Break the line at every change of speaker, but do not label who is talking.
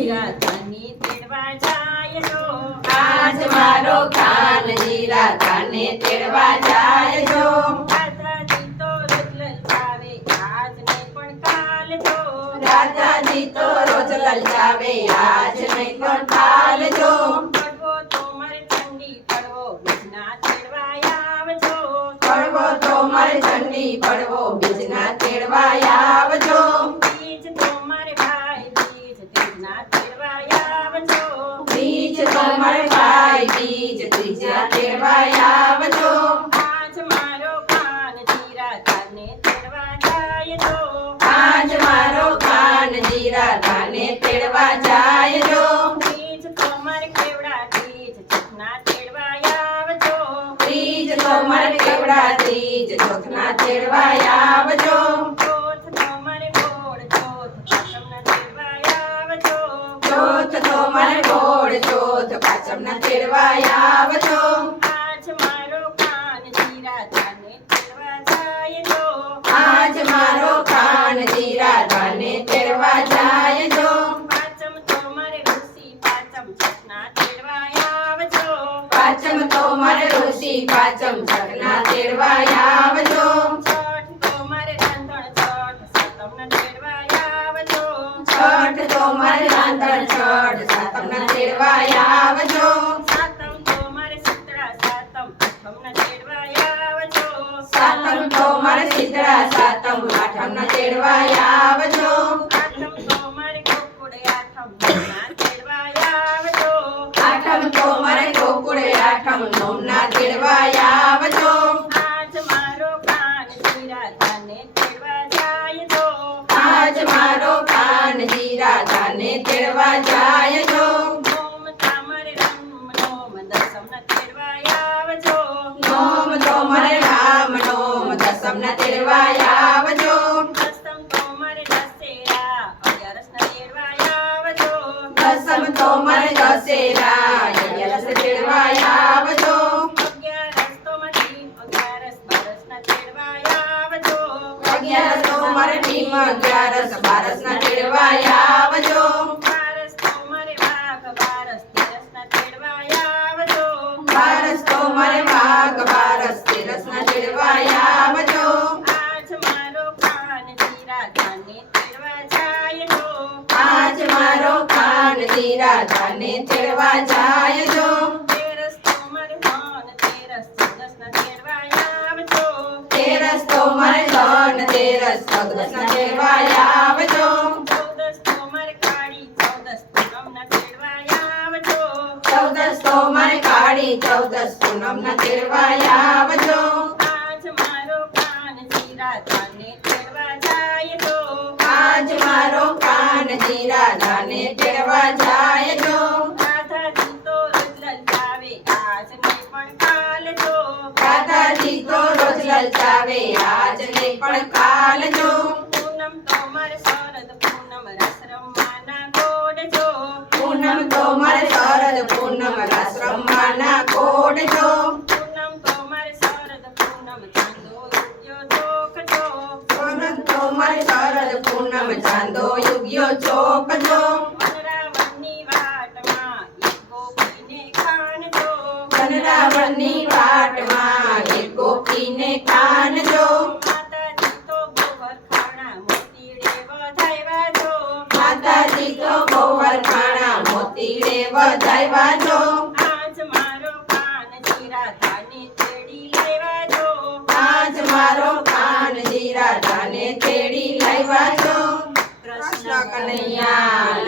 રાધાની તેડવા જાય જો
આજ મારો કાનજી રાધાને તેડવા જાય જો
રાધાજી તો રોજ લલચાવે આજ નહીં પણ કાલ જો
રાધાજી તો રોજ લલચાવે આજ નહીં પણ કાલ જો
પડવો તો મારે ઠંડી પડવો બીજના તેડવા આવજો.
પડવો તો મારે ઠંડી પડવો બીજના તેડવા
બીજ તો મારે ભાઈ બીજ
ત્રીજા તેડવા આવજો.
આજ મારો કાનજી રાધાને તેડવા જાય જો
આજ મારો કાનજી રાધાને તેડવા જાય જો
બીજ કેવડા બીજ ચકના તેડવા આવજો.
ત્રીજ તો કેવડા ત્રીજ ચોથના તેડવા આવજો.
તેડવા આવજો. આજ મારો કાનજી રાધાને તેડવા જાય જો
આજ મારો કાનજી રાધાને તેડવા જાય જો
પાચમ તો મારે ઋષિ પાંચમ ચકના તેડવા આવજો.
પાચમ તો મારે ઋષિ પાચમ તેડવા આવજો.
છઠ તો મારે રાંધણ છઠ સાતમના ના આવજો.
છઠ તો મારે રાંધણ છઠ સાતમના તેડવા આવજો.
આઠમના તેડવા આવજો. આઠમ તો મારે ગોકુળ આઠમ તેડવા આવજો.
આઠમ તો મારે ગોકુળે આઠમ નોમના તેડવા આવજો.
આજ મારો કાનજી રાધાને તેડવા જાય જો
આજ મારો કાનજી રાધાને તેડવા જાય જો
દસમના તેડવા દસમ તો મારે દશેરા
અગિયારસ તેડવા આવજો
અગિયારસ તો મારી અગિયારસ બારસના તેડવા આવજો
અગિયારસ તો મારે ટીમ અગિયારસ બારસના તેડવા આવજો
બારસ તો મારે વાઘ બારસ તેરસના તેડવા આવજો
બારસ તો મારે વાઘ બારસ તેરસના તેડવા
રાધાને તેડવા જાય જો તેરસ તો મારે ધન તેરસ ચૌદસના તેડવા આવજો
તેરસ તો મારે ધન તેરસ ચૌદસના તેડવા આવજો
ચૌદસ તો મારે કાળી ચૌદસ પૂનમના તેડવા આવજો
ચૌદસ તો મારે કાળી ચૌદસ પૂનમના તેડવા આવજો
આજ મારો કાનજી રાધાને તેડવા જાય જો
આજ મારો કાનજી રાધાને તેડવા જાય
લલચાવે આજ નહીં પણ કાલ જો
રાધાજી તો રોજ લલચાવે આજ ને પણ કાલ જો
પૂનમ તો મારે શરદ પૂનમ રસ રમવાના ગોડ જો
પૂનમ તો મારે શરદ પૂનમ રાસ રમવાના કોડ જો
પૂનમ તો મારે શરદ પૂનમ ચાંદો રૂપિયો ચોક જો
પૂનમ તો મારે શરદ પૂનમ ચાંદો યુગ્યો ચોક જો
વધાવ્યા જો આજ મારો કાન જીરા ધાને તેડી લાવ્યા જો
આજ મારો કાન જીરા ધાને તેડી લાવ્યા
કૃષ્ણ
કૃષ્ણ કનૈયા